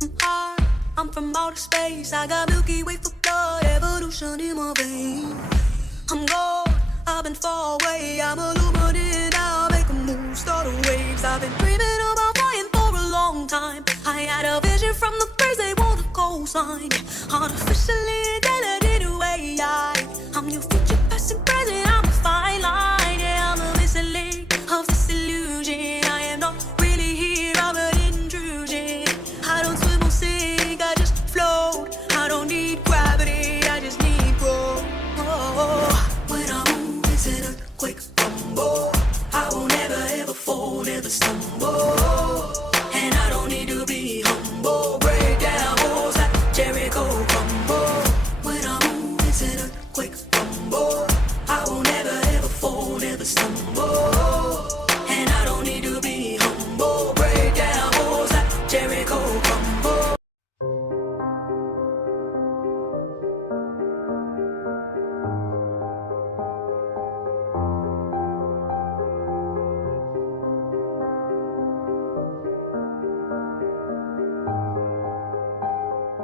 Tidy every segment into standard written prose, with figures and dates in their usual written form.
I'm from outer space, I got Milky Way for blood, evolution in my veins. I'm gold, I've been far away, I'm illuminated, I'll make a move, start a waves. I've been dreaming about flying for a long time. I had a vision from the birds, they want a cosign. Artificially intelligent AI, I'm your future, past and present, I'm a fine line. Yeah, I'm a missing link of this illusion. I am not really here, I'm an intrusion. I don't swim or sink, I just float. I don't need gravity, I just need growth. When I move, it's an earthquake rumble. I won't ever ever fall, never stumble. And I don't need to be humble. Break down walls like Jericho crumble. When I move, it's an earthquake rumble. I won't ever ever fall, never stumble. And I don't need to be humble. Break down walls like Jericho crumble.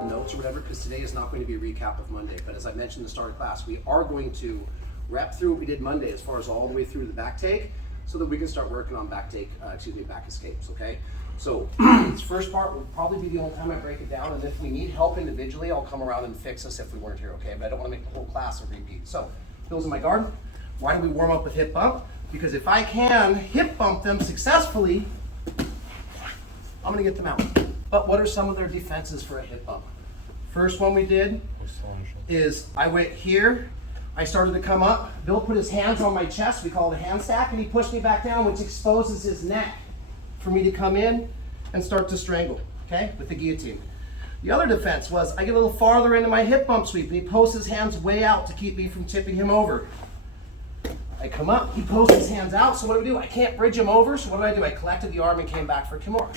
Notes or whatever, because today is not going to be a recap of Monday. But as I mentioned in the start of class, we are going to rep through what we did Monday as far as all the way through the back take, so that we can start working on back escapes, okay? So this first part will probably be the only time I break it down, and if we need help individually, I'll come around and fix us if we weren't here, okay? But I don't want to make the whole class a repeat. So, Bill's in my guard. Why do we warm up with hip bump? Because if I can hip bump them successfully, I'm gonna get them out. But what are some of their defenses for a hip bump? First one we did is I went here, I started to come up, Bill put his hands on my chest, we call it a hand stack, and he pushed me back down, which exposes his neck for me to come in and start to strangle, okay, with the guillotine. The other defense was I get a little farther into my hip bump sweep, and he posts his hands way out to keep me from tipping him over. I come up, he posts his hands out, so what do? I can't bridge him over, so what do? I collected the arm and came back for Kimura.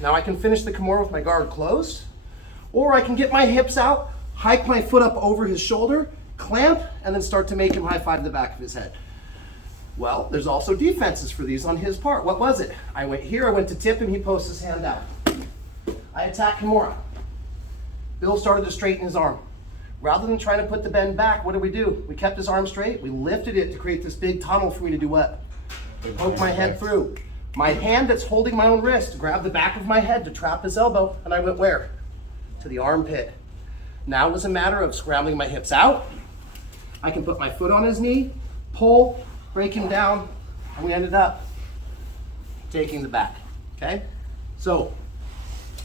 Now I can finish the Kimura with my guard closed, or I can get my hips out, hike my foot up over his shoulder, clamp, and then start to make him high five the back of his head. Well, there's also defenses for these on his part. What was it? I went here, I went to tip him, he posts his hand out. I attack Kimura. Bill started to straighten his arm. Rather than trying to put the bend back, what did? We kept his arm straight, we lifted it to create this big tunnel for me to do what? Poke my head through. My hand that's holding my own wrist grabbed the back of my head to trap his elbow, and I went where? To the armpit. Now it was a matter of scrambling my hips out. I can put my foot on his knee, pull, break him down, and we ended up taking the back, okay? So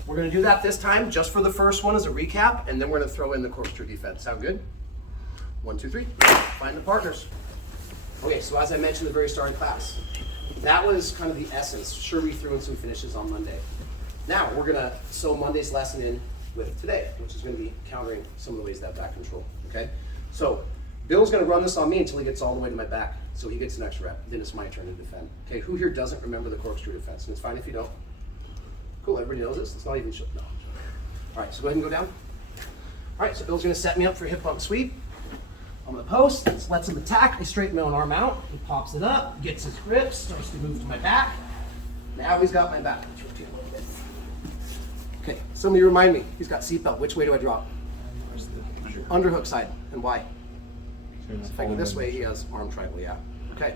we're gonna do that this time just for the first one as a recap, and then we're gonna throw in the corkscrew defense. Sound good? 1, 2, 3, find the partners. Okay, so as I mentioned at the very start of class, that was kind of the essence. Sure, we threw in some finishes on Monday. Now we're gonna sew Monday's lesson in with today, which is gonna be countering some of the ways that back control, okay? So Bill's gonna run this on me until he gets all the way to my back, so he gets an extra rep. Then it's my turn to defend. Okay, who here doesn't remember the corkscrew defense? And it's fine if you don't. Cool, everybody knows this? It's not even, no. All right, so go ahead and go down. All right, so Bill's gonna set me up for a hip bump sweep. I'm gonna post, this lets him attack. I straighten my own arm out. He pops it up, gets his grip, starts to move to my back. Now he's got my back. Let's rotate a little bit. Okay, somebody remind me, he's got seatbelt. Which way do I drop? Underhook side, and why? So if I go this way, he has arm triangle, yeah. Okay,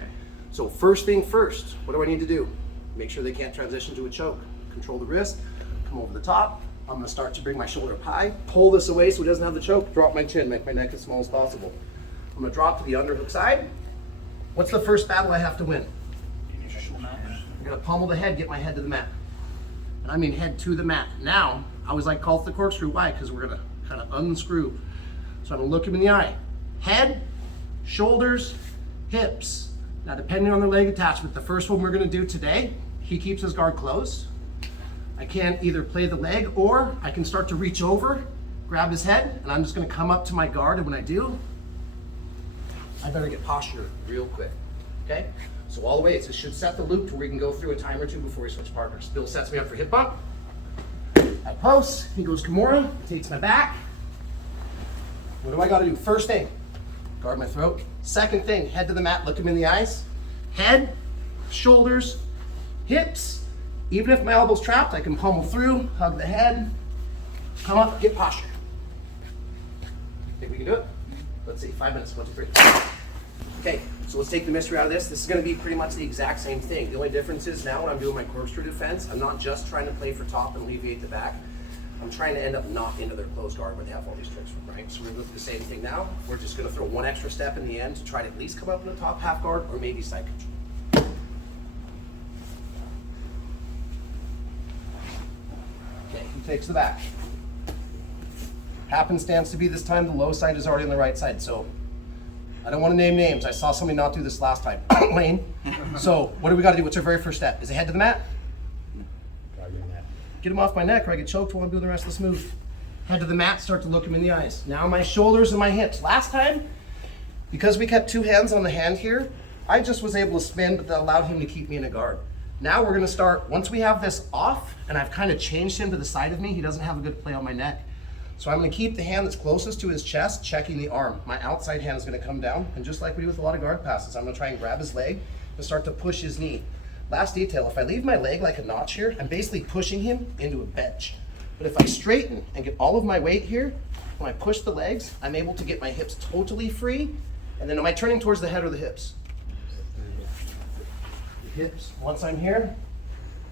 so first thing first, what do I need to do? Make sure they can't transition to a choke. Control the wrist, come over the top. I'm gonna start to bring my shoulder up high, pull this away so he doesn't have the choke, drop my chin, make my neck as small as possible. I'm gonna drop to the underhook side. What's the first battle I have to win? I'm gonna pummel the head, get my head to the mat. And I mean head to the mat. Now, I always like call it the corkscrew. Why? Because we're gonna kind of unscrew. So I'm gonna look him in the eye. Head, shoulders, hips. Now depending on the leg attachment, the first one we're gonna do today, he keeps his guard closed. I can either play the leg or I can start to reach over, grab his head, and I'm just gonna come up to my guard, and when I do, I better get posture real quick, okay? So all the way, it should set the loop to where we can go through a time or two before we switch partners. Bill sets me up for hip bump. I post, he goes Kimura, takes my back. What do I gotta do? First thing, guard my throat. Second thing, head to the mat, look him in the eyes. Head, shoulders, hips, Even if my elbow's trapped, I can pummel through, hug the head, come up, get posture. Think we can do it? Let's see, 5 minutes, 1, 2, 3. Okay, so let's take the mystery out of this. This is gonna be pretty much the exact same thing. The only difference is now when I'm doing my corkscrew defense, I'm not just trying to play for top and alleviate the back. I'm trying to end up not into their closed guard where they have all these tricks from, right? So we're gonna do the same thing now. We're just gonna throw one extra step in the end to try to at least come up in the top half guard or maybe side control. Okay, who takes the back? Happenstance to be this time, the low side is already on the right side, so I don't want to name names. I saw somebody not do this last time. Lane. So what do we got to do? What's our very first step? Is it head to the mat? Get him off my neck or I get choked while I'm doing the rest of this move. Head to the mat, start to look him in the eyes. Now my shoulders and my hips. Last time, because we kept two hands on the hand here, I just was able to spin, but that allowed him to keep me in a guard. Now we're gonna start, once we have this off, and I've kind of changed him to the side of me, he doesn't have a good play on my neck. So I'm gonna keep the hand that's closest to his chest, checking the arm. My outside hand is gonna come down, and just like we do with a lot of guard passes, I'm gonna try and grab his leg and start to push his knee. Last detail, if I leave my leg like a notch here, I'm basically pushing him into a bench. But if I straighten and get all of my weight here, when I push the legs, I'm able to get my hips totally free. And then am I turning towards the head or the hips? The hips. Once I'm here,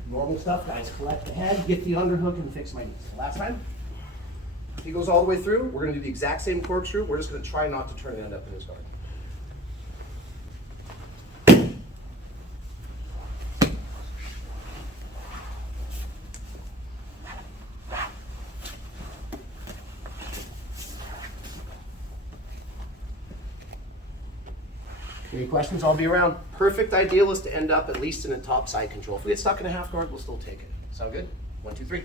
normal stuff, guys. Collect the head, get the underhook, and fix my knees. Last time. If he goes all the way through, we're gonna do the exact same corkscrew. We're just gonna try not to turn the end up in his guard. Any questions? I'll be around. Perfect ideal is to end up at least in a top side control. If we get stuck in a half guard, we'll still take it. Sound good? 1, 2, 3.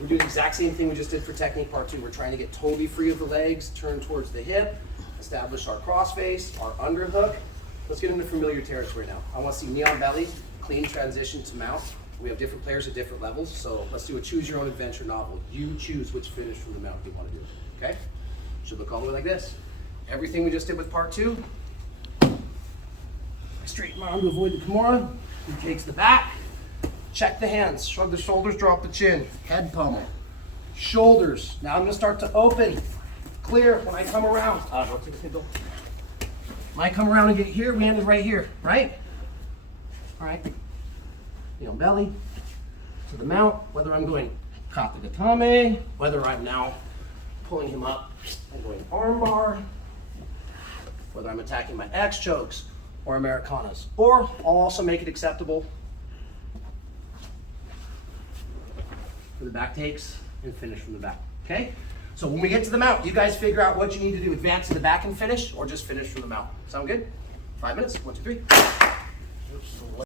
We're doing the exact same thing we just did for technique part 2. We're trying to get totally free of the legs, turn towards the hip, establish our cross face, our underhook. Let's get into familiar territory now. I want to see knee on belly, clean transition to mount. We have different players at different levels, so let's do a choose your own adventure novel. You choose which finish from the mount you want to do. Okay? Should look all the way like this. Everything we just did with part 2. Straighten my arm to avoid the Kimura. He takes the back. Check the hands. Shrug the shoulders, drop the chin. Head pummel. Shoulders. Now I'm going to start to open. Clear when I come around. When I come around and get here, we ended right here, right? All right. Knee on belly. To the mount. Whether I'm going kata gatame, whether I'm now pulling him up and going arm bar, whether I'm attacking my X chokes, or Americanas. Or I'll also make it acceptable for the back takes and finish from the back, okay? So when we get to the mount, you guys figure out what you need to do. Advance to the back and finish, or just finish from the mount. Sound good? 5 minutes, 1, 2, 3.